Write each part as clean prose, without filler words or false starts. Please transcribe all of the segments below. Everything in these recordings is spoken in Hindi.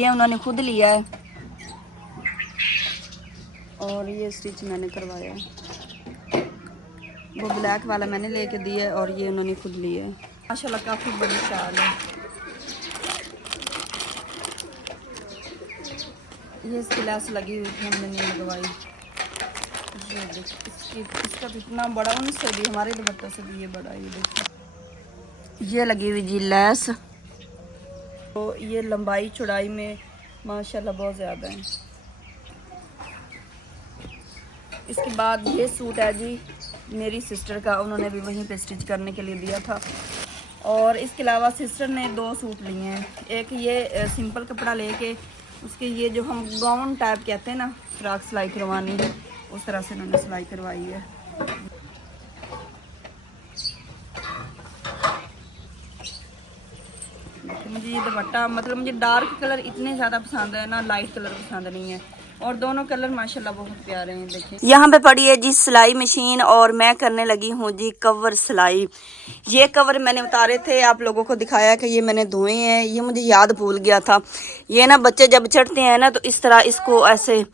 ये उन्होंने खुद लिया है और ये स्टिच मैंने करवाया है। वो ब्लैक वाला मैंने लेके दिया है और ये उन्होंने खुद लिया है। माशाल्लाह काफ़ी बड़ी शाल है। ये इसकी लैस लगी हुई थी, हमने नहीं लगवाई। ये देखिए इसका तो इतना बड़ा, उनसे भी हमारे दुपट्टे से भी ये बड़ा। ये देखिए ये लगी हुई जी लैस। तो ये लंबाई चौड़ाई में माशाल्लाह बहुत ज़्यादा है। इसके बाद ये सूट है जी मेरी सिस्टर का, उन्होंने भी वहीं पे स्टिच करने के लिए दिया था। और इसके अलावा सिस्टर ने 2 सूट लिए हैं। एक ये सिंपल कपड़ा लेके उसके ये जो हम गाउन टाइप कहते हैं ना, फ्रॉक सिलाई करवानी है, उस तरह से उन्होंने सिलाई करवाई है। मुझे ये दुपट्टा मतलब मुझे डार्क कलर इतने ज़्यादा पसंद है ना, लाइट कलर पसंद नहीं है। और दोनों कलर माशाल्लाह बहुत प्यारे हैं। देखिए यहाँ पे पड़ी है जी सिलाई मशीन और मैं करने लगी हूँ जी कवर सिलाई। ये कवर मैंने उतारे थे, आप लोगों को दिखाया कि ये मैंने धोए हैं। ये मुझे याद भूल गया था। ये ना बच्चे जब चढ़ते हैं ना तो इस तरह इसको ऐसे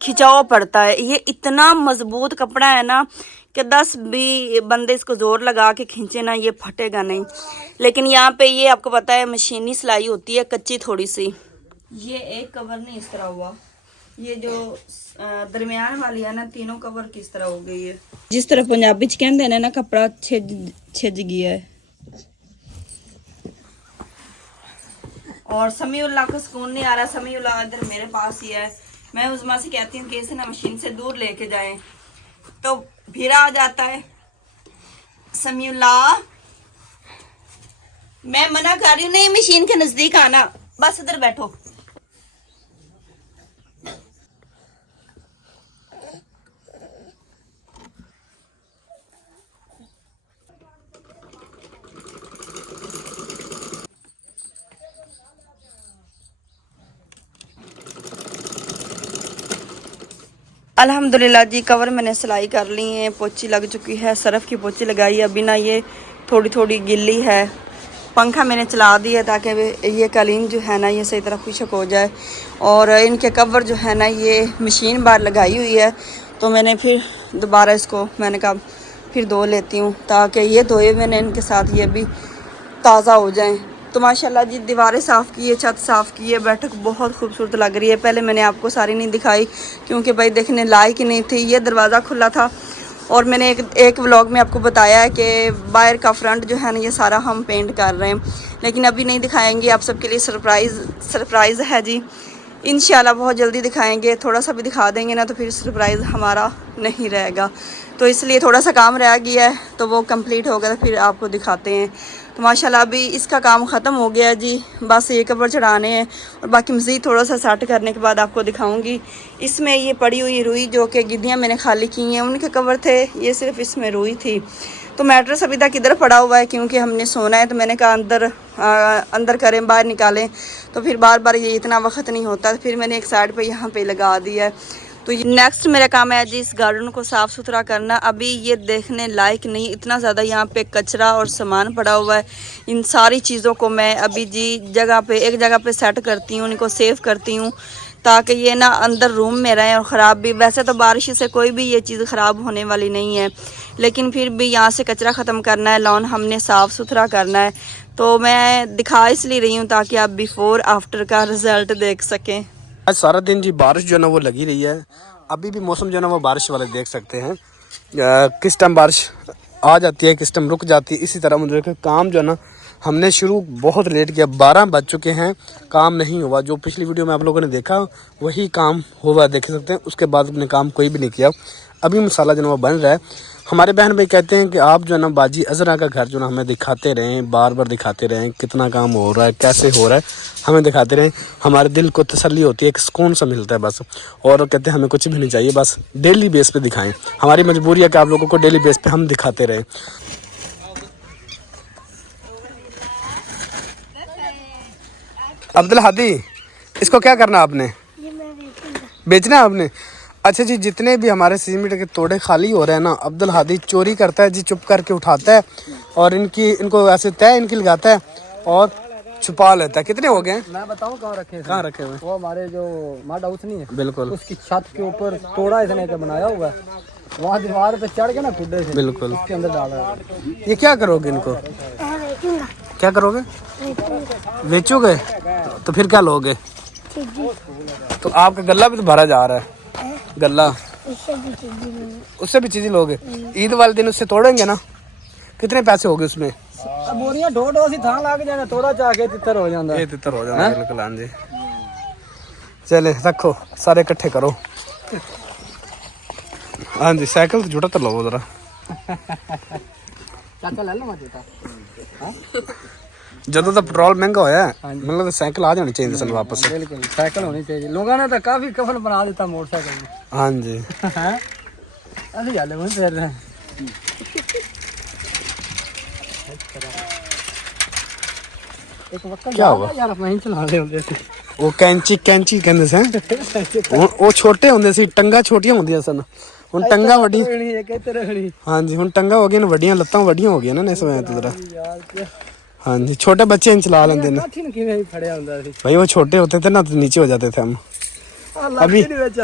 खिंचाव पड़ता है। ये इतना मजबूत कपड़ा है ना कि 10 भी बंदे इसको जोर लगा के खींचे ना ये फटेगा नहीं। लेकिन यहाँ पे ये आपको पता है मशीनी सिलाई होती है, कच्ची थोड़ी सी। ये एक कवर नहीं इस तरह हुआ। ये जो दरमियान वाली है ना, तीनों कवर किस तरह हो गई है। जिस तरह पंजाबी च कहते हैं ना कपड़ा छिज गया है। और समीउल्लाह को सुकून नहीं आ रहा। समीउल्लाह इधर मेरे पास ही है। मैं उज़मा से कहती हूँ कि इसे ना मशीन से दूर लेके जाएं तो फिर आ जाता है। समीउल्लाह मैं मना कर रही हूँ, नहीं मशीन के नजदीक आना, बस इधर बैठो। अल्हम्दुलिल्लाह जी कवर मैंने सिलाई कर ली है, पोची लग चुकी है, सरफ की पोची लगाई है। अभी ना ये थोड़ी थोड़ी गिल्ली है। पंखा मैंने चला दिया ताकि ये कालीन जो है ना ये सही तरह खुशक हो जाए। और इनके कवर जो है ना ये मशीन बाहर लगाई हुई है, तो मैंने फिर दोबारा इसको मैंने कहा फिर धो लेती हूँ ताकि ये धोए मैंने इनके साथ ये भी ताज़ा हो जाएं। तो माशाल्लाह जी दीवारें साफ़ की है, छत साफ़ की है, बैठक बहुत खूबसूरत लग रही है। पहले मैंने आपको सारी नहीं दिखाई क्योंकि भाई देखने लायक ही नहीं थी। ये दरवाज़ा खुला था और मैंने एक व्लॉग में आपको बताया है कि बाहर का फ्रंट जो है ना ये सारा हम पेंट कर रहे हैं, लेकिन अभी नहीं दिखाएंगे। आप सबके लिए सरप्राइज़ है जी। इंशाल्लाह बहुत जल्दी दिखाएंगे। थोड़ा सा भी दिखा देंगे ना तो फिर सरप्राइज़ हमारा नहीं रहेगा। तो इसलिए थोड़ा सा काम रह गया है, तो वो कंप्लीट हो गया तो फिर आपको दिखाते हैं। तो माशाल्लाह अभी इसका काम ख़त्म हो गया जी, बस ये कवर चढ़ाने हैं और बाकी मज़ीद थोड़ा सा सेट करने के बाद आपको दिखाऊंगी। इसमें ये पड़ी हुई रुई जो कि गिद्दियाँ मैंने खाली की हैं उनके कवर थे, ये सिर्फ इसमें रुई थी। तो मैट्रेस अभी तक इधर पड़ा हुआ है क्योंकि हमने सोना है, तो मैंने कहा अंदर करें बाहर निकालें, तो फिर बार बार ये इतना वक्त नहीं होता। फिर मैंने एक साइड पे यहाँ पे लगा दिया है। तो नेक्स्ट मेरा काम है जी इस गार्डन को साफ़ सुथरा करना। अभी ये देखने लायक नहीं, इतना ज़्यादा यहाँ पे कचरा और सामान पड़ा हुआ है। इन सारी चीज़ों को मैं अभी जी एक जगह पे सेट करती हूँ, इनको सेव करती हूँ ताकि ये ना अंदर रूम में रहें और ख़राब भी। वैसे तो बारिश से कोई भी ये चीज़ ख़राब होने वाली नहीं है, लेकिन फिर भी यहाँ से कचरा ख़त्म करना है, लॉन हमने साफ़ सुथरा करना है। तो मैं दिखा इसलिए रही हूँ ताकि आप बिफ़ोर आफ्टर का रिज़ल्ट देख सकें। आज सारा दिन जी बारिश जो है ना वो लगी रही है। अभी भी मौसम जो है ना वो बारिश वाला देख सकते हैं। किस टाइम बारिश आ जाती है, किस टाइम रुक जाती है। इसी तरह मुझे काम जो है ना हमने शुरू बहुत लेट किया, 12 बज चुके हैं, काम नहीं हुआ। जो पिछली वीडियो में आप लोगों ने देखा वही काम हुआ देख सकते हैं। उसके बाद अपने काम कोई भी नहीं किया। अभी मसाला जो है वो बन रहा है। हमारे बहन भाई कहते हैं कि आप जो है ना बाजी अजरा का घर जो ना हमें दिखाते रहें, बार बार दिखाते रहें, कितना काम हो रहा है, कैसे हो रहा है, हमें दिखाते रहें। हमारे दिल को तसल्ली होती है, एक सुकून सा मिलता है बस। और कहते हैं हमें कुछ भी नहीं चाहिए, बस डेली बेस पे दिखाएं। हमारी मजबूरी है कि आप लोगों को डेली बेस पे हम दिखाते रहें। अब्दुल हादी, इसको क्या करना आपने? बेचना है आपने? अच्छा जी, जितने भी हमारे सीमेंट के तोड़े खाली हो रहे हैं ना, अब्दुल हादी चोरी करता है जी, चुप करके उठाता है और इनको ऐसे तय इनकी लगाता है और छुपा लेता है। कितने हो गए? मैं बताऊं कहाँ रखे हैं? कहाँ रखे हुए? वो हमारे जो माड हाउस नहीं है, बिल्कुल उसकी छत के ऊपर तोड़ा इसने का बनाया हुआ है, वहाँ दीवार पे चढ़ के ना खुड्डे से बिल्कुल। उसके अंदर डाला है। ये क्या करोगे इनको? क्या करोगे? बेचोगे? तो फिर क्या लोगे? तो आपका गल्ला भी तो भरा जा रहा है। गल्ला उससे भी चीजें लोगे? ईद वाले दिन उससे तोड़ेंगे ना? कितने पैसे हो गए उसमें? अब बोरियां ढो ढो सी थान लाग जाना, थोड़ा चाह के तितर हो जाता ये तितर हो जाना। बिल्कुल। हाँ जी, चले रखो सारे इकट्ठे करो। हाँ जी, साइकिल तो जुटा तो लो जरा। चाचा ले लो मैं देता। ਜਦੋਂ ਤਾਂ ਪੈਟਰੋਲ ਮਹਿੰਗਾ ਹੋਇਆ ਮੈਨੂੰ ਲੱਗਦਾ ਸਾਈਕਲ ਆ ਜਾਣੀ ਚਾਹੀਦੀ ਸਾਨੂੰ ਵਾਪਸ। बिल्कुल साइकिल होनी चाहिए। लोगों ने तो काफी कफन बना देता मोटरसाइकिल में। हाँ जी, ऐसे जाले वहीं फेर रहे हैं। एक वक्त क्या हुआ? यार अपना ही चला रहे होते थे। ਉਹ ਕੈਂਚੀ ਕਹਿੰਦੇ ਸੀ। ਉਹ ਛੋਟੇ ਹੁੰਦੇ ਸੀ, ਟੰਗਾ ਛੋਟੀਆਂ ਹੁੰਦੀਆਂ ਸਨ, ਹੁਣ ਟੰਗਾ ਵੱਡੀ। ਹਾਂਜੀ, ਹੁਣ ਟੰਗਾ ਹੋ ਗਈਆਂ, ਵੱਡੀਆਂ ਲੱਤਾਂ ਵੱਡੀਆਂ ਹੋ ਗਈਆਂ ਨਾ ਇਸ ਸਮੇਂ ਤੇ ਜ਼ਰਾ। हाँ जी, छोटे बच्चे इन चला लेते हैं। भाई वो छोटे होते थे ना तो नीचे हो जाते थे हम।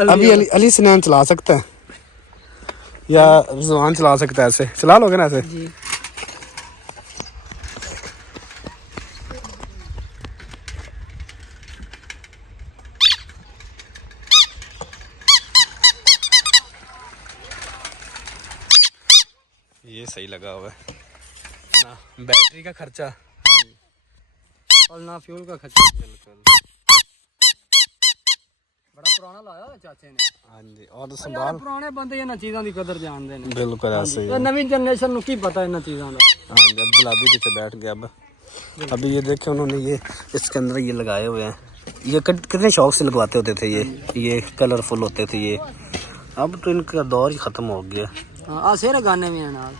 अभी अली सिनान चला सकता है या रिजवान चला सकता है? ऐसे चला लोगे ना ऐसे? ये सही लगा हुआ है ना, बैटरी का खर्चा और ना फ्यूल का खर्चा। बिल्कुल। बड़ा पुराना लाया है चाचे ने। हाँ जी, और तो यार संभाल। पुराने बंदे इन्हां चीज़ां दी कदर जानते ने। बिल्कुल ऐसे ही। ये नवी जनरेशन नु की पता इन्हां चीज़ां दा। हाँ जी, अब्दुल आदि पीछे बैठ गया। अब अभी ये देखे उन्होंने ये इसके अंदर ये लगाए हुए हैं। ये कितने शौक से लगवाते होते थे ये कलरफुल होते थे ये। अब तो इनका दौर ही खत्म हो गया। हां सेरे गाने में है ना।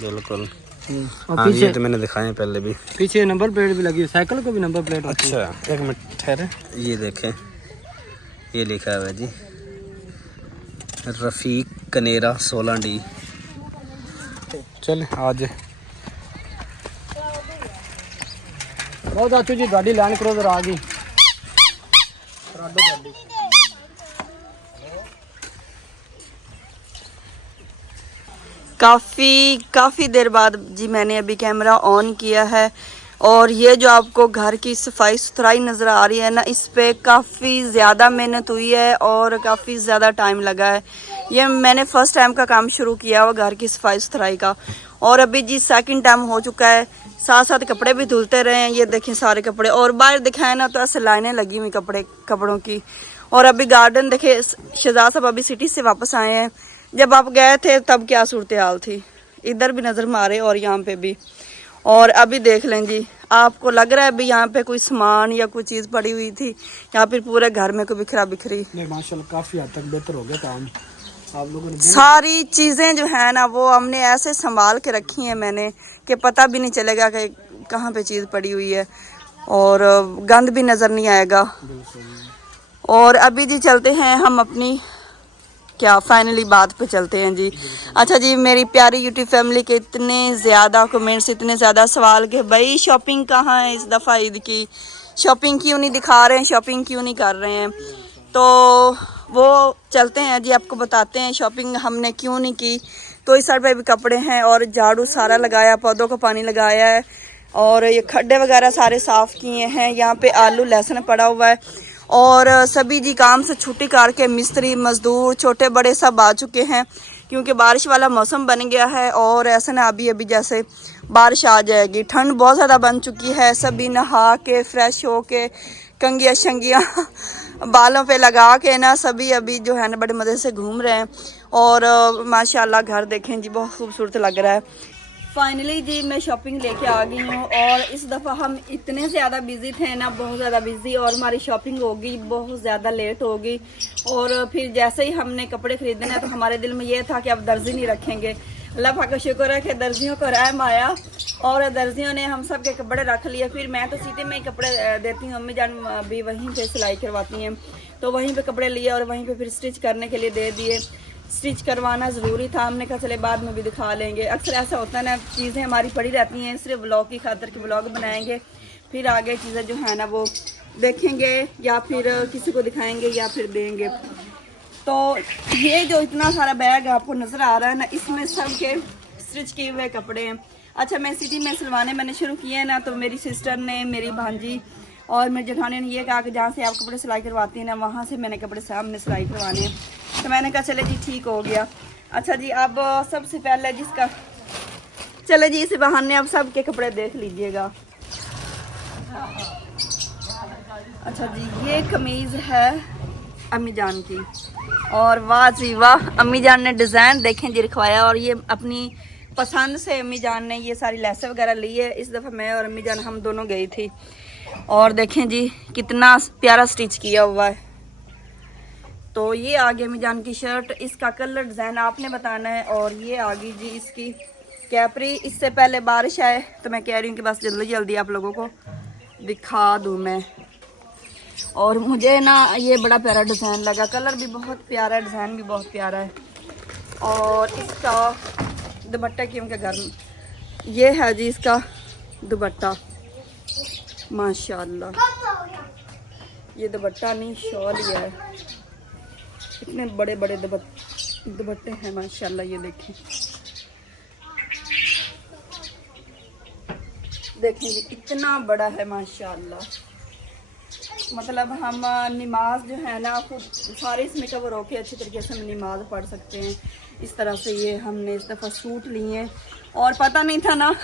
बिल्कुल। और हाँ, पीछे ये तो मैंने दिखाए पहले भी। पीछे नंबर प्लेट भी लगी है, साइकिल को भी नंबर प्लेट होती है। अच्छा, एक मिनट ठहरे। ये देखें, ये लिखा हुआ है जी रफ़ीक कनेरा 16D। चल आज बहुत अच्छी जी गाड़ी लैंड क्रूजर आ गई। काफ़ी देर बाद जी मैंने अभी कैमरा ऑन किया है और ये जो आपको घर की सफाई सुथराई नज़र आ रही है ना, इस पे काफ़ी ज़्यादा मेहनत हुई है और काफ़ी ज़्यादा टाइम लगा है। ये मैंने फ़र्स्ट टाइम का काम शुरू किया हुआ घर की सफाई सुथराई का, और अभी जी सेकंड टाइम हो चुका है। साथ साथ कपड़े भी धुलते रहे हैं। ये देखें सारे कपड़े, और बाहर दिखाए ना तो ऐसे लाइनें लगी हुई कपड़ों की। और अभी गार्डन देखे, शहजाद साहब अभी सिटी से वापस आए हैं। जब आप गए थे तब क्या सूरत हाल थी, इधर भी नज़र मारे और यहाँ पे भी। और अभी देख लें जी, आपको लग रहा है अभी यहाँ पे कोई सामान या कोई चीज़ पड़ी हुई थी या फिर पूरे घर में कोई बिखरा बिखरी? नहीं माशाल्लाह काफ़ी हद तक बेहतर हो गया काम। आप लोगों ने सारी चीज़ें जो है ना वो हमने ऐसे संभाल के रखी हैं मैंने कि पता भी नहीं चलेगा कि कहाँ पे चीज़ पड़ी हुई है, और गंद भी नज़र नहीं आएगा। और अभी जी चलते हैं हम अपनी फाइनली बात पे चलते हैं जी। अच्छा जी, मेरी प्यारी यूट्यूब फैमिली के इतने ज़्यादा कमेंट्स, इतने ज़्यादा सवाल कि भाई शॉपिंग कहाँ है इस दफ़ा, ईद की शॉपिंग क्यों नहीं दिखा रहे हैं, शॉपिंग क्यों नहीं कर रहे हैं। तो वो चलते हैं जी, आपको बताते हैं शॉपिंग हमने क्यों नहीं की। तो इस साइड पे भी कपड़े हैं और झाड़ू सारा लगाया, पौधों को पानी लगाया है, और ये खड्डे वगैरह सारे साफ़ किए हैं। यहाँ पे आलू लहसुन पड़ा हुआ है, और सभी जी काम से छुट्टी करके मिस्त्री मज़दूर छोटे बड़े सब आ चुके हैं, क्योंकि बारिश वाला मौसम बन गया है। और ऐसा ना अभी जैसे बारिश आ जाएगी, ठंड बहुत ज़्यादा बन चुकी है। सभी नहा के फ्रेश हो के कंगियाँ शंगियाँ बालों पे लगा के ना सभी अभी जो है ना बड़े मज़े से घूम रहे हैं। और माशाल्लाह घर देखें जी, बहुत खूबसूरत लग रहा है। फाइनली जी मैं शॉपिंग लेके आ गई हूँ, और इस दफ़ा हम इतने ज़्यादा बिज़ी थे ना, बहुत ज़्यादा बिज़ी, और हमारी शॉपिंग हो गई बहुत ज़्यादा लेट हो गई। और फिर जैसे ही हमने कपड़े ख़रीदने तो हमारे दिल में ये था कि अब दर्जी नहीं रखेंगे। अल्लाह पाक का शुक्र है कि दर्जियों को रहम आया और दर्जियों ने हम सब के कपड़े रख लिए। फिर मैं तो सीधे में ही कपड़े देती हूँ, अम्मी जान भी वहीं पे सिलाई करवाती हैं, तो वहीं पे कपड़े लिए और वहीं पे फिर स्टिच करने के लिए दे दिए। स्टिच करवाना ज़रूरी था, हमने कहा चले बाद में भी दिखा लेंगे। अक्सर ऐसा होता है ना, चीज़ें हमारी पड़ी रहती हैं, सिर्फ ब्लॉग की खातिर के ब्लॉग बनाएंगे फिर आगे चीज़ें जो है ना वो देखेंगे या फिर किसी को दिखाएंगे या फिर देंगे। तो ये जो इतना सारा बैग आपको नज़र आ रहा है ना, इसमें सब के स्टिच किए हुए कपड़े हैं। अच्छा, मैं सिटी में सिलवाने मैंने शुरू किए हैं ना, तो मेरी सिस्टर ने, मेरी भांजी और मेरी जेठानी ने ये कहा कि जहाँ से आप कपड़े सिलाई करवाती हैं ना, वहाँ से मैंने कपड़े सामने सिलाई करवाने हैं। तो मैंने कहा चले जी ठीक हो गया। अच्छा जी, अब सबसे पहले जिसका, चले जी इसी बहाने अब सब के कपड़े देख लीजिएगा। अच्छा जी, ये कमीज़ है अम्मी जान की, और वाह जी वाह, अम्मी जान ने डिज़ाइन देखें जी रखवाया, और ये अपनी पसंद से अम्मी जान ने ये सारी लेसें वगैरह ली है। इस दफ़ा मैं और अम्मी जान हम दोनों गई थी, और देखें जी कितना प्यारा स्टिच किया हुआ है। तो ये आ गई अम्मी जान की शर्ट, इसका कलर डिज़ाइन आपने बताना है। और ये आ गई जी इसकी कैपरी। इससे पहले बारिश आए तो मैं कह रही हूँ कि बस जल्दी जल्दी आप लोगों को दिखा दूँ मैं। और मुझे ना ये बड़ा प्यारा डिज़ाइन लगा, कलर भी बहुत प्यारा है, डिज़ाइन भी बहुत प्यारा है। और इसका दुपट्टा क्योंकि गर्म, ये है जी इसका दुपट्टा, माशाल्लाह। ये दुपट्टा नहीं शॉल ही है, इतने बड़े बड़े दुपट्टे हैं माशाल्लाह। ये देखें, देखें जी इतना बड़ा है माशाल्लाह। मतलब हम नमाज जो है ना खुद सारे इसमें कवर होके अच्छी तरीके से हम नमाज पढ़ सकते हैं। इस तरह से ये हमने इस दफ़ा सूट लिए हैं, और पता नहीं था ना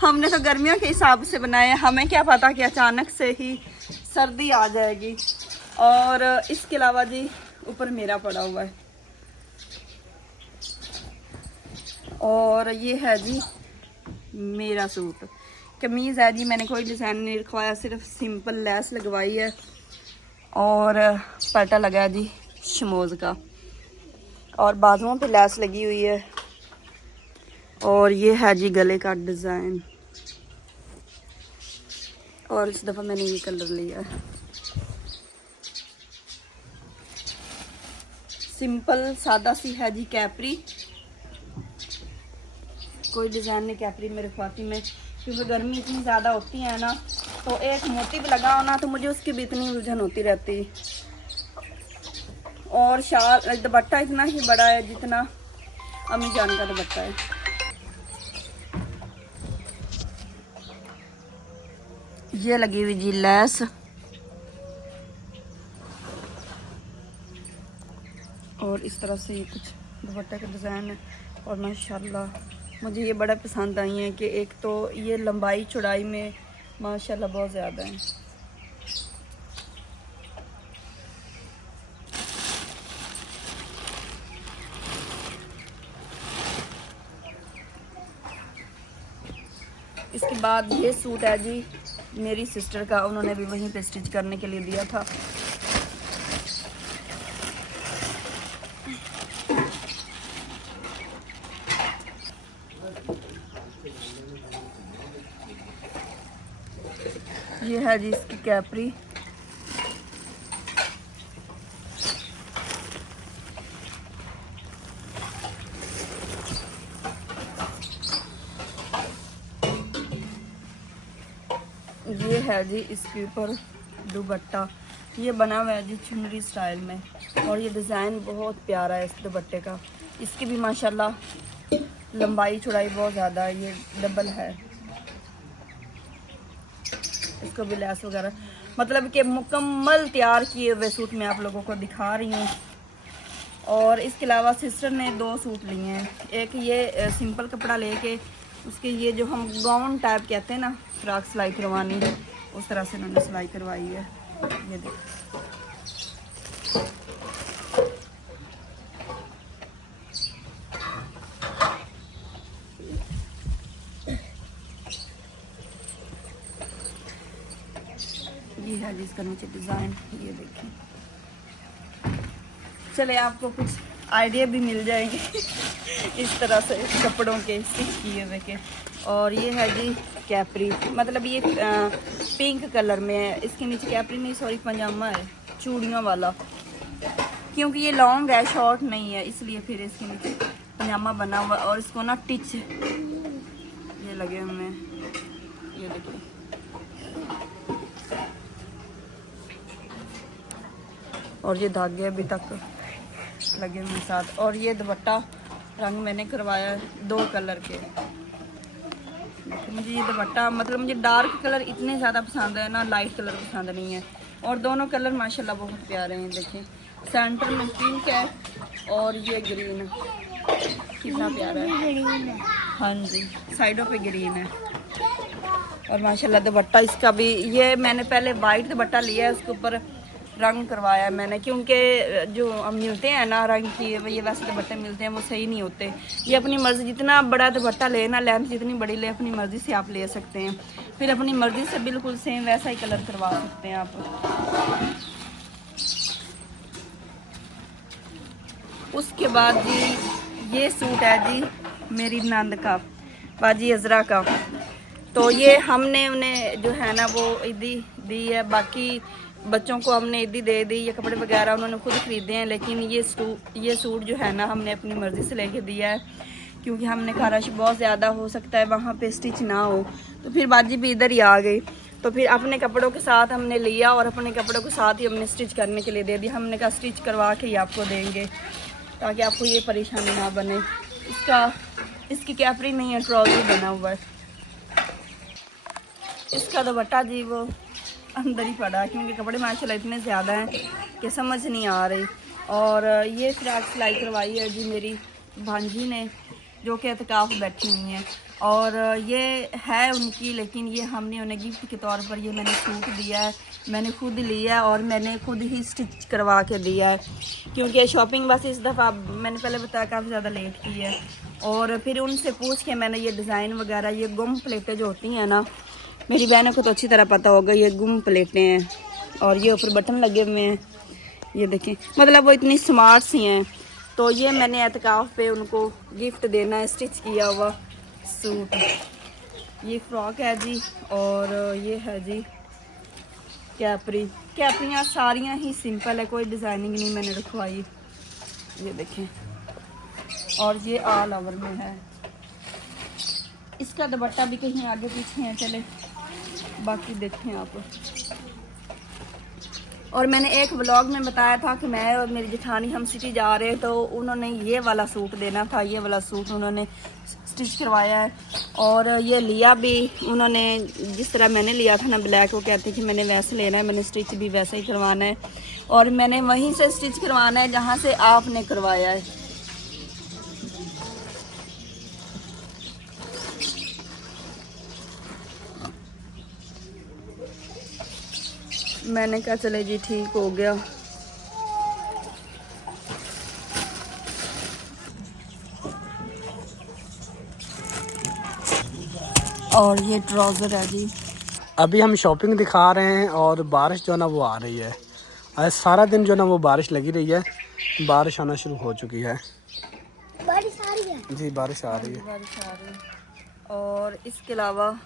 हमने तो गर्मियों के हिसाब से बनाए, हमें क्या पता कि अचानक से ही सर्दी आ जाएगी। और इसके अलावा जी ऊपर मेरा पड़ा हुआ है, और ये है जी मेरा सूट। कमीज़ है जी, मैंने कोई डिज़ाइन नहीं रखवाया, सिर्फ सिंपल लेस लगवाई है, और पट्टा लगा है जी शमोज़ का, और बाजुओं पे लेस लगी हुई है। और ये है जी गले का डिज़ाइन, और इस दफ़ा मैंने ये कलर लिया है। सिंपल सादा सी है जी कैपरी, कोई डिज़ाइन नहीं कैपरी में रखवाती मैं, क्योंकि गर्मी इतनी ज़्यादा होती है ना, तो एक मोती भी लगा हो ना तो मुझे उसकी भी इतनी उलझन होती रहती। और शाल दुपट्टा इतना ही बड़ा है जितना अम्मी जान का दुपट्टा है। ये लगी हुई जी लेस, और इस तरह से ये कुछ दुपट्टे का डिज़ाइन है। और माशाल्लाह मुझे ये बड़ा पसंद आई है कि एक तो ये लंबाई चौड़ाई में माशाल्लाह बहुत ज़्यादा है। इसके बाद ये सूट है जी मेरी सिस्टर का, उन्होंने भी वहीं पे स्टिच करने के लिए दिया था। ये है जी इसकी कैपरी, ये है जी इसके ऊपर दुपट्टा, ये बना हुआ है जी चुनरी स्टाइल में, और ये डिज़ाइन बहुत प्यारा है इस दुपट्टे का। इसकी भी माशाल्लाह लंबाई चौड़ाई बहुत ज़्यादा है, ये डबल है। इसको भी लेस वगैरह, मतलब कि मुकम्मल तैयार किए हुए सूट मैं आप लोगों को दिखा रही हूँ। और इसके अलावा सिस्टर ने 2 सूट लिए हैं, एक ये सिंपल कपड़ा लेके उसके ये जो हम गाउन टाइप कहते हैं ना, फ्रॉक सिलाई करवानी है, उस तरह से उन्होंने सिलाई करवाई है। ये देखो, ये है जिसका नीचे डिज़ाइन, ये देखिए। चले आपको कुछ आइडिया भी मिल जाएंगे इस तरह से कपड़ों के स्टिच किए हुए के। और ये है जी कैपरी, मतलब ये पिंक कलर में है, इसके नीचे कैपरी नहीं सॉरी पजामा है चूड़ियों वाला, क्योंकि ये लॉन्ग है शॉर्ट नहीं है, इसलिए फिर इसके नीचे पजामा बना हुआ। और इसको ना टिच ये लगे हुए हैं, ये देखिए और ये धागे अभी तक लगे हुए साथ। और ये दुपट्टा रंग मैंने करवाया है 2 कलर के। मुझे ये दुपट्टा मतलब मुझे डार्क कलर इतने ज़्यादा पसंद है ना, लाइट कलर पसंद नहीं है। और दोनों कलर माशाल्लाह बहुत प्यारे हैं। देखिए सेंटर में पिंक है और ये ग्रीन कितना प्यारा है। हाँ जी, साइडों पे ग्रीन है। और माशाल्लाह दुपट्टा इसका भी, ये मैंने पहले वाइट दुपट्टा लिया है, उसके ऊपर रंग करवाया है मैंने, क्योंकि जो अब मिलते हैं ना रंग की, ये वैसे दुपट्टे मिलते हैं वो सही नहीं होते। ये अपनी मर्ज़ी, जितना बड़ा दुपट्टा ले ना, लेंथ जितनी बड़ी ले अपनी मर्ज़ी से आप ले सकते हैं। फिर अपनी मर्ज़ी से बिल्कुल सेम वैसा ही कलर करवा सकते हैं आप। उसके बाद जी ये सूट है जी मेरी नंद का, बाजी अजरा का। तो ये हमने उन्हें जो है ना वो ईदी दी है, बाकी बच्चों को हमने ईदी दे दी। ये कपड़े वगैरह उन्होंने खुद खरीदे हैं, लेकिन ये सूट जो है ना हमने अपनी मर्ज़ी से लेके दिया है, क्योंकि हमने कहा रश बहुत ज़्यादा हो सकता है वहाँ पे स्टिच ना हो। तो फिर बाजी भी इधर ही आ गई, तो फिर अपने कपड़ों के साथ हमने लिया और अपने कपड़ों के साथ ही हमने स्टिच करने के लिए दे दिया। हमने कहा स्टिच करवा के ही आपको देंगे, ताकि आपको ये परेशानी ना बने। इसकी कैपरी नहीं है, ट्राउज़र बना हुआ है। इसका दुपट्टा जी वो अंदर ही पड़ा है, क्योंकि कपड़े माशाल्लाह इतने ज़्यादा हैं कि समझ नहीं आ रही। और ये फ्रॉक सिलाई करवाई है जी मेरी भांजी ने, जो कि एतकाफ़ बैठी हुई हैं। और ये है उनकी, लेकिन ये हमने उन्हें गिफ्ट के तौर पर ये मैंने सूट दिया है, मैंने खुद लिया है और मैंने खुद ही स्टिच करवा के दिया है, क्योंकि शॉपिंग बस इस दफ़ा मैंने पहले बताया काफ़ी ज़्यादा लेट की है। और फिर उनसे पूछ के मैंने ये डिज़ाइन वगैरह, ये गुम प्लेटें जो होती हैं ना, मेरी बहनों को तो अच्छी तरह पता होगा, ये गुम प्लेटें हैं और ये ऊपर बटन लगे हुए हैं, ये देखें, मतलब वो इतनी स्मार्ट सी हैं। तो ये मैंने एतकाफ़ पे उनको गिफ्ट देना है, स्टिच किया हुआ सूट। ये फ्रॉक है जी, और ये है जी कैपरियाँ सारियाँ ही सिंपल है, कोई डिज़ाइनिंग नहीं मैंने रखवाई, ये देखें। और ये ऑल ओवर में है। इसका दुपट्टा भी कहीं आगे पीछे है, चले बाकी देखें आप। और मैंने एक व्लॉग में बताया था कि मैं और मेरी जेठानी हम सिटी जा रहे हैं, तो उन्होंने ये वाला सूट देना था, ये वाला सूट उन्होंने स्टिच करवाया है। और ये लिया भी उन्होंने जिस तरह मैंने लिया था ना ब्लैक, वो कहते कि मैंने वैसे लेना है, मैंने स्टिच भी वैसा ही करवाना है, और मैंने वहीं से स्टिच करवाना है जहाँ से आपने करवाया है। मैंने कहा चले जी ठीक हो गया। और ये ट्राउज़र है जी। अभी हम शॉपिंग दिखा रहे हैं और बारिश जो है ना वो आ रही है। आज सारा दिन जो है ना वो बारिश लगी रही है, बारिश आना शुरू हो चुकी है। बारिश आ रही है जी, बारिश आ रही है। बारिश आ रही है। और इसके अलावा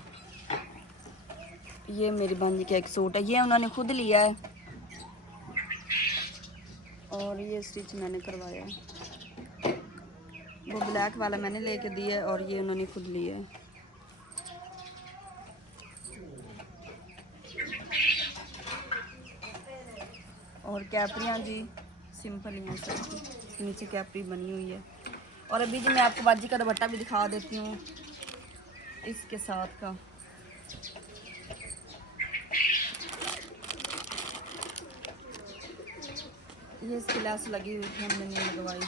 ये मेरी बहन का एक सूट है, ये उन्होंने खुद लिया है और ये स्टिच मैंने करवाया है। वो ब्लैक वाला मैंने लेके दिया है और ये उन्होंने खुद लिया है। और कैपरियाँ जी सिंपल ही हैं सबकी, नीचे कैपरी बनी हुई है। और अभी जी मैं आपको बाजी का दुपट्टा भी दिखा देती हूँ इसके साथ का। ये इसकी लैस लगी हुई थी, हमने नहीं लगवाई।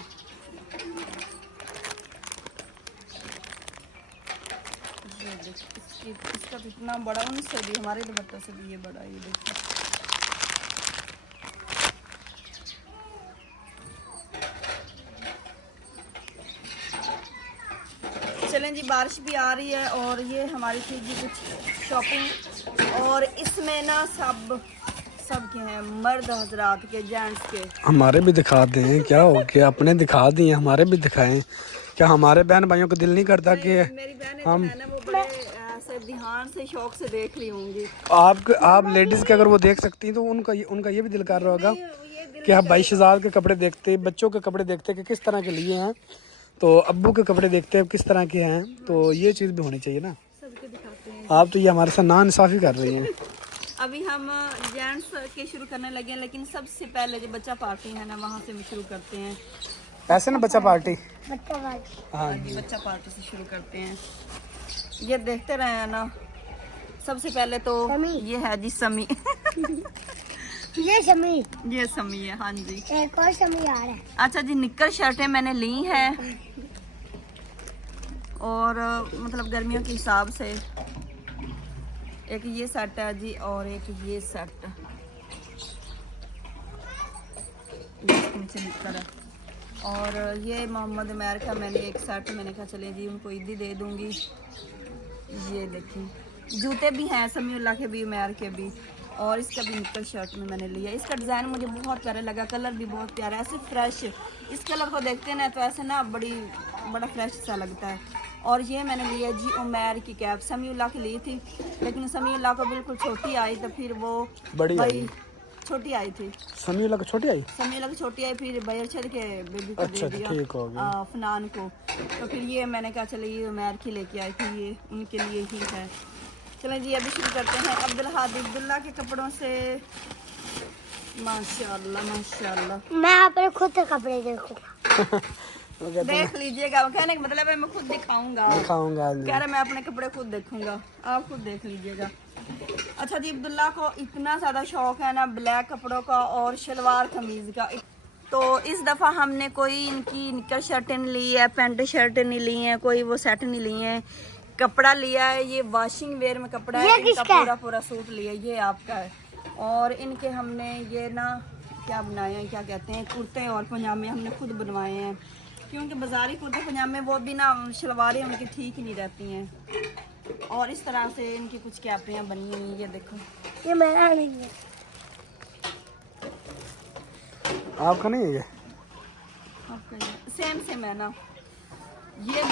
ये देखिए इसका कितना बड़ा, उनसे भी हमारे दुपट्टे से भी ये बड़ा, ये देखिए। चलें जी, बारिश भी आ रही है और ये हमारी थी जी कुछ शॉपिंग। और इसमें ना सब के हैं, मर्द हजरात के, जेंट्स के। हमारे भी दिखा दें, क्या हो गया, अपने दिखा दिए, हमारे भी दिखाएं। क्या हमारे बहन भाइयों को दिल नहीं करता कि मेरी बहनें हम है ना वो बड़े ऐसे ध्यान से शौक से देख रही होंगी। आप लेडीज़ के अगर वो देख सकती हैं तो उनका ये भी दिल कर रहा होगा कि आप भाई शहजाद के कपड़े देखते, बच्चों के कपड़े देखते कि किस तरह के लिए हैं, तो अब्बू के कपड़े देखते हैं किस तरह के हैं। तो ये चीज़ भी होनी चाहिए ना। सबके दिखाते हैं। आप तो ये हमारे साथ नाइंसाफ़ी कर रही हैं। अभी हम जेंट्स के शुरू करने लगे हैं, लेकिन सबसे पहले जो बच्चा पार्टी है ना वहाँ से भी शुरू करते हैं। ऐसे ना बच्चा पार्टी। बच्चा वाली हाँ जी, बच्चा पार्टी से शुरू करते हैं। ये देखते रहे हैं ना। सबसे पहले तो समी। ये है जी समी। ये शमी, ये समी है, हाँ जी। एक और शमी आ रहा है। अच्छा जी, निक्कर शर्टें मैंने ली हैं और मतलब गर्मियों के हिसाब से एक ये सेट है जी और एक ये सेट नीचे निक्कर है। और ये मोहम्मद उमैर का मैंने एक सेट मैंने कहा चले जी उनको ईदी दे दूंगी। ये देखिए जूते भी हैं समीउल्लाह के भी उमैर के भी, और इसका भी निक्कर शर्ट में मैंने लिया। इसका डिज़ाइन मुझे बहुत प्यारा लगा, कलर भी बहुत प्यारा है, ऐसे फ्रेश। इस कलर को देखते हैं ना तो ऐसे ना बड़ा फ्रेश सा लगता है। और ये मैंने लिया जी उमैर की कैप, समीउल्लाह की ली थी लेकिन समीउल्लाह को बिल्कुल छोटी आई तो फिर वो बड़ी भाई छोटी आई थी। समीउल्लाह को छोटी आई। समीउल्लाह की छोटी आई, फिर बैरछद के बेबी को अच्छा, दे दिया, ठीक हो गया। फनान को। तो फिर ये मैंने कहा चले ये उमैर की लेके आई थी, ये उनके लिए ही है। चलें जी अभी शुरू करते हैं अब्दुल हादी अब्दुल्ला के कपड़ों से। माशाल्लाह माशाल्लाह। मैं अपने खुद के कपड़े देखूंगा। देख लीजिएगा, वो कहने का मतलब है मैं खुद दिखाऊंगा। दिखाऊंगा। कह रहा मैं अपने कपड़े खुद देखूंगा, आप खुद देख लीजिएगा। अच्छा जी, अब्दुल्ला को इतना ज़्यादा शौक है ना ब्लैक कपड़ों का और शलवार कमीज़ का। तो इस दफ़ा हमने कोई इनकी निक्कर शर्टें नहीं ली है, पैंट शर्टें नहीं ली हैं, कोई वो सेट नहीं लिए हैं। कपड़ा लिया है ये वॉशिंग वेयर में कपड़ा है, इनका पूरा सूट लिया, ये आपका है। और इनके हमने ये ना क्या बनाए हैं, क्या कहते हैं, कुर्ते और पजामे हमने खुद बनवाए हैं, क्योंकि बाजारी कुर्ते पजामे वो भी ना शलवारें उनकी ठीक नहीं रहती हैं। और इस तरह से इनकी कुछ कैपरियाँ बनी हुई हैं, ये देखो। ये मेरा नहीं है। आपका नहीं है ये? आपका सेम सेम है ना। ये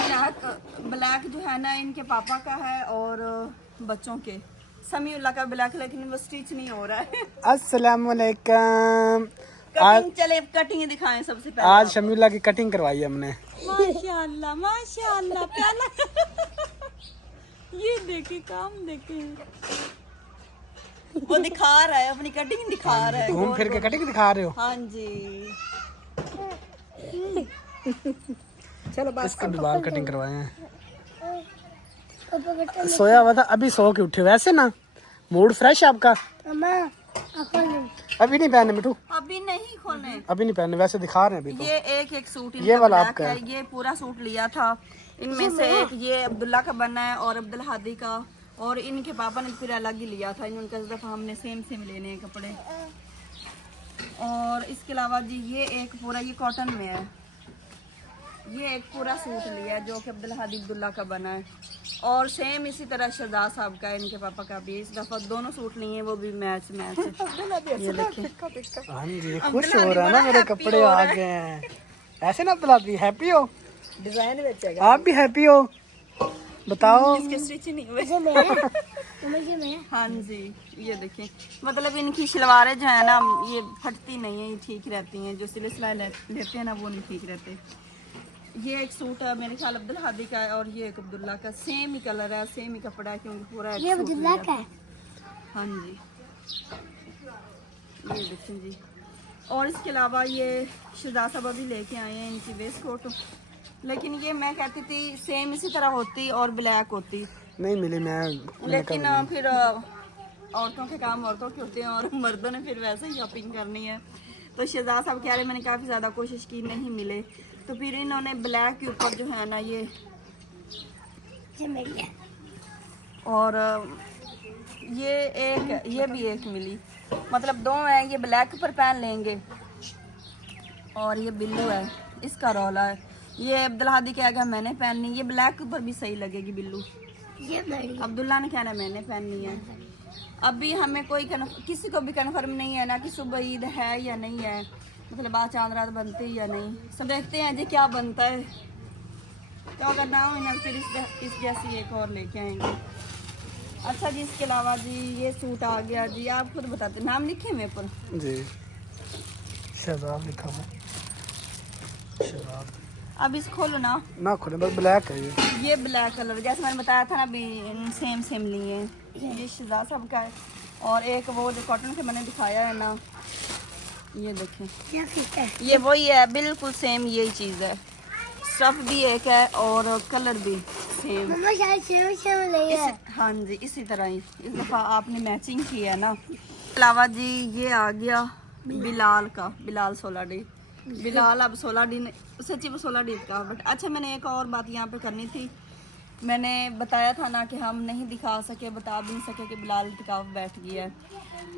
ब्लैक जो है ना इनके पापा का है और बच्चों के। समीउल्लाह का ब्लैक, लेकिन वो स्टिच नहीं हो रहा है। अस्सलाम वालेकुम। कटिंग चले कटिंग दिखाएं सबसे पहले। आज शमीउल्लाह की कटिंग करवाई है हमने। माशाल्लाह माशाल्लाह प्याला। ये देखिए काम देखें, वो दिखा रहा है अपनी कटिंग दिखा रहा है। घूम फिर के कटिंग दिखा रहे हो। हाँ जी। चलो बस इसके भी बाल कटिंग करवाए हैं। पापा बेटा सोया हुआ था, अभी सो के उठे। वैसे ना मूड फ्रेश है आपका? मम्मा अपन अभी नहीं पहने मिठू, अभी नहीं खोलने, अभी नहीं पहने, वैसे दिखा रहे हैं अभी तो। ये एक सूट ये वाला ब्लैक आपका है। ये पूरा सूट लिया था, इनमें से एक ये अब्दुल्ला का बना है और अब्दुल हादी का, और इनके पापा ने फिर अलग ही लिया था। इनका इस दफा हमने सेम सेम लेने हैं कपड़े। और इसके अलावा जी ये एक पूरा ये कॉटन में है, ये एक पूरा सूट लिया है जो कि अब्दुल हादी अब्दुल्ला का बना है। और सेम इसी तरह शहजाद साहब का है, इनके पापा का भी। इस दफा दोनों सूट लिए हैं, वो भी मैच मैच है। ये देखिए। हाँ जी, खुश हो रहा है ना, मेरे कपड़े आ गए हैं। ऐसे ना अब्दुल्ला भी हैप्पी हो? डिजाइन बेचेगा। आप भी हैप्पी हो? बताओ। इसके स्टिच नहीं हुए। मुझे मेरा हाँ जी, ये देखिए मतलब इनकी शलवारें जो है ना ये फटती नहीं है, ये ठीक रहती हैं। जो सिले सिलाई लेते हैं ना वो नहीं ठीक रहते। ये एक सूट है मेरे ख्याल अब्दुल हादी का है, और ये एक अब्दुल्ला का। सेम ही कलर है, सेम ही कपड़ा है, क्योंकि पूरा ये अब्दुल्ला का है। हाँ जी, ये देखिए जी। और इसके अलावा ये शहजाद साहब अभी लेके आए हैं इनकी वेस्ट कोट, लेकिन ये मैं कहती थी सेम इसी तरह होती और ब्लैक होती, नहीं मिली। मैं लेकिन फिर औरतों के काम औरतों के होते हैं और मर्दों ने फिर वैसे ही शॉपिंग करनी है। तो शहजाद साहब कह रहे मैंने काफ़ी ज़्यादा कोशिश की, नहीं मिले, तो फिर इन्होंने ब्लैक के ऊपर जो है ना ये मेरी है। और ये भी एक मिली, मतलब दो हैं। ये ब्लैक पर पहन लेंगे और ये बिल्लू है, इसका रौला है। ये अब्दुल हादी कहेगा मैंने पहननी, ये ब्लैक पर भी सही लगेगी बिल्लू। ये मेरी अब्दुल्ला ने कहना मैंने पहननी है। अभी हमें कोई किसी को भी कन्फर्म नहीं है ना कि सुबह ईद है या नहीं है, मतलब आज चांद रात बनती है या नहीं। सब देखते हैं जी क्या बनता है, तो अगर ना हो ना फिर इस जैसी एक और लेके आएंगे। अच्छा जी, इसके अलावा जी ये सूट आ गया जी। आप खुद बताते, नाम लिखे मेरे पर जी शहजाद लिखा हुआ। शहजाद अब इस खोलो ना खोले, बस ब्लैक है ये। ब्लैक कलर जैसे मैंने बताया था ना, अभी सेम सेम लिए हैं। ये शहजाद साहब का है और एक वो जो कॉटन के मैंने दिखाया है ना, ये देखें, क्या फिट है? ये वही है, बिल्कुल सेम यही चीज़ है। स्टफ भी एक है और कलर भी सेम। मम्मा शायद सेम नहीं है। हाँ जी, इसी तरह ही इस दफ़ा आपने मैचिंग की है ना। अलावा जी ये आ गया बिलाल का, बिलाल 16 डे। बिलाल अब 16 दिन, सच्ची वो 16 दिन का। बट अच्छा, मैंने एक और बात यहाँ पे करनी थी। मैंने बताया था ना कि हम नहीं दिखा सके, बता भी नहीं सके कि बिलाल इत्काफ बैठ गया है।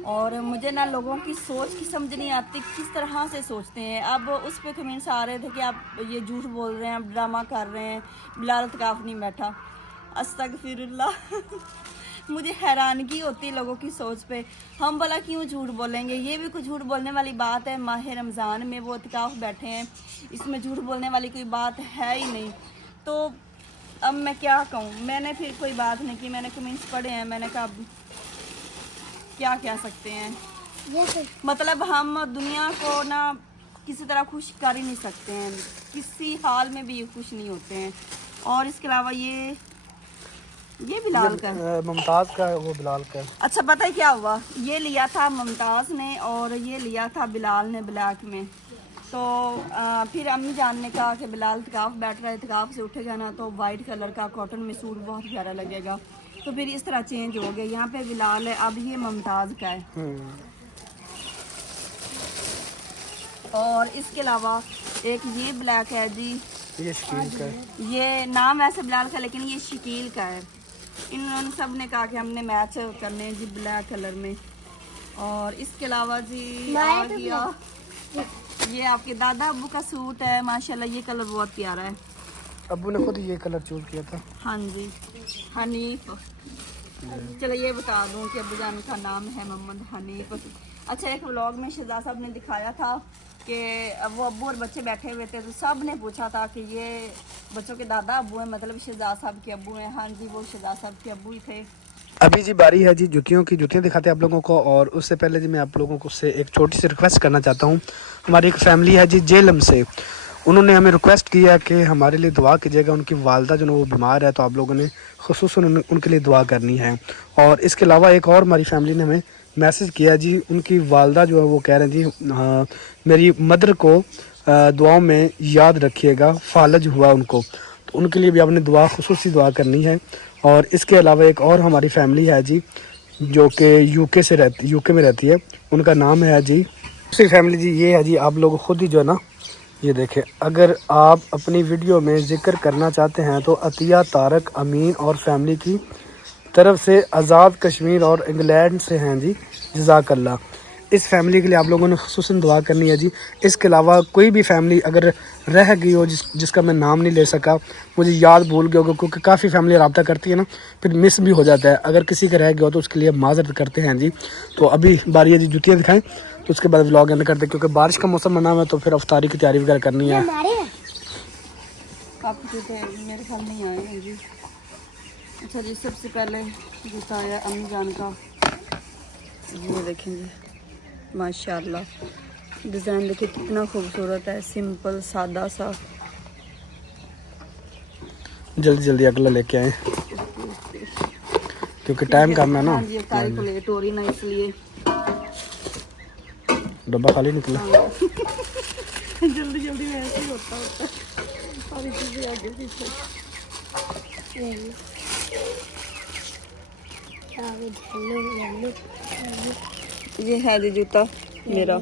और मुझे ना लोगों की सोच की समझ नहीं आती, किस तरह से सोचते हैं। अब उस पर कमेंट्स आ रहे थे कि आप ये झूठ बोल रहे हैं, आप ड्रामा कर रहे हैं, बिलाल इत्काफ नहीं बैठा। अस्तगफिरुल्लाह मुझे हैरानगी होती है लोगों की सोच पे। हम भला क्यों झूठ बोलेंगे? ये भी कुछ झूठ बोलने वाली बात है? माह रमज़ान में वो इत्काफ बैठे हैं, इसमें झूठ बोलने वाली कोई बात है ही नहीं। तो अब मैं क्या कहूँ? मैंने फिर कोई बात नहीं की, मैंने कमेंट्स पढ़े हैं, मैंने कहा क्या कह सकते हैं। ये तो मतलब हम दुनिया को ना किसी तरह खुश कर ही नहीं सकते हैं, किसी हाल में भी ये खुश नहीं होते हैं। और इसके अलावा ये बिलाल का है। मुमताज़ का है, वो बिलाल का है। अच्छा, पता है क्या हुआ? ये लिया था मुमताज़ ने और ये लिया था बिलाल ने ब्लैक में। तो फिर अम्मी जान ने कहा कि बिलाल इत्काफ बैठ रहा है, इत्काफ से उठेगा ना तो वाइट कलर का कॉटन में सूट बहुत प्यारा लगेगा। तो फिर इस तरह चेंज हो गया। यहाँ पे बिलाल है, अब ये मुमताज़ का है। और इसके अलावा एक ये ब्लैक है जी, ये शकील का है। ये नाम ऐसे बिलाल का, लेकिन ये शकील का है। इन्होंने सब ने कहा कि हमने मैच करने हैं जी ब्लैक कलर में। और इसके अलावा जी आ गया ये आपके दादा अब्बू का सूट है। माशाल्लाह ये कलर बहुत प्यारा है। अब्बू ने खुद ये कलर चूज किया था। हाँ जी, हनीफ। चलो ये बता दूं कि अब्बू जान का नाम है मोहम्मद हनीफ। अच्छा, एक व्लॉग में शहजाद साहब ने दिखाया था कि वो अब्बू और बच्चे बैठे हुए थे, तो सब ने पूछा था कि ये बच्चों के दादा अब्बू हैं, मतलब शहजाद साहब के अब्बू हैं। हाँ जी, वो शहजाद साहब के अब्बू ही थे। अभी जी बारी है जी जुतियों की। जुतियाँ दिखाते हैं आप लोगों को। और उससे पहले जी मैं आप लोगों को से एक छोटी सी रिक्वेस्ट करना चाहता हूँ। हमारी एक फैमिली है जी जेलम से, उन्होंने हमें रिक्वेस्ट किया कि हमारे लिए दुआ कीजिएगा। उनकी वालदा जो है वो बीमार है, तो आप लोगों ने खुसूसन उनके लिए दुआ करनी है। और इसके अलावा एक और हमारी फैमिली ने हमें मैसेज किया जी, उनकी वालदा जो है वो कह रहे हैं जी हाँ, मेरी मदर को दुआओं में याद रखिएगा, फालज हुआ उनको, तो उनके लिए भी आपने दुआ खुसूसी दुआ करनी है। और इसके अलावा एक और हमारी फैमिली है जी जो कि यूके में रहती है, उनका नाम है जी, दूसरी फैमिली जी ये है जी, आप लोग खुद ही जो है ना ये देखें। अगर आप अपनी वीडियो में जिक्र करना चाहते हैं तो अतिया तारक अमीन और फैमिली की तरफ से आज़ाद कश्मीर और इंग्लैंड से हैं जी, जज़ाकल्लाह। इस फैमिली के लिए आप लोगों ने खुसूसन दुआ करनी है जी। इसके अलावा कोई भी फैमिली अगर रह गई हो जिसका मैं नाम नहीं ले सका, मुझे याद भूल गया होगा, क्योंकि काफ़ी फैमिली रब्ता करती है ना, फिर मिस भी हो जाता है। अगर किसी का रह गया हो तो उसके लिए माजरत करते हैं जी। तो अभी बारी है जी जुतियाँ दिखाएं, तो उसके बाद व्लॉग एंड करते हैं, क्योंकि बारिश का मौसम बना हुआ है, तो फिर अफ्तारी की तैयारी वगैरह करनी है। काफ़ी जूते मेरे ख्याल नहीं आए हैं जी। अच्छा जी, सबसे पहले जूता आया अम्मी जान का, ये देखेंगे माशाल्लाह, डिज़ाइन देखिए कितना खूबसूरत है, सिंपल सादा सा। जल्दी जल्दी अगला लेके आए क्योंकि टाइम कम है ना। हाँ जी, अफ्तारी को लेट हो रही ना, इसलिए डब्बा खाली निकला। जल्दी जल्दी में ऐसे ही होता है, सारी चीज़ें आगे पीछे। ये है जी जूता मेरा,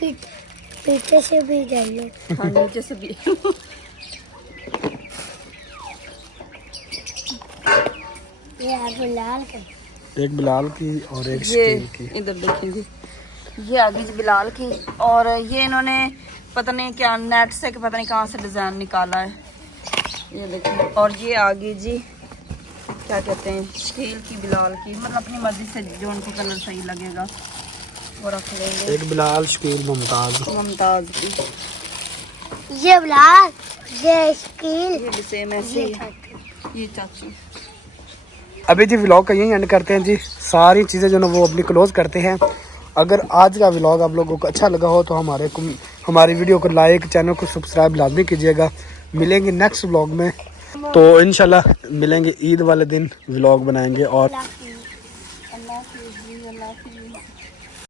पीछे से भी डालो। हाँ नीचे से भी। ये है बिलाल का। एक बिलाल की और एक ये शकील की। इधर देखेंगे, ये आगे जी बिलाल की, और ये इन्होंने पता नहीं क्या नेट से पता नहीं कहाँ से डिज़ाइन निकाला है, ये देखिए। और ये आगे जी क्या कहते हैं, शकील की बिलाल की, मतलब अपनी मर्जी से जो उनको कलर सही लगेगा वो रख लेंगे। एक बिलाल शकील मुमताज़ की, ये बिलाल, ये शकील, ये भी सेम ऐसे ही, ये चाचू। अभी जी व्लॉग का यही एंड करते हैं जी। सारी चीज़ें जो ना वो अपनी क्लोज करते हैं। अगर आज का व्लॉग आप लोगों को अच्छा लगा हो तो हमारी वीडियो को लाइक, चैनल को सब्सक्राइब लाजमी कीजिएगा। मिलेंगे नेक्स्ट व्लॉग में, तो इंशाल्लाह मिलेंगे ईद वाले दिन व्लॉग बनाएंगे। और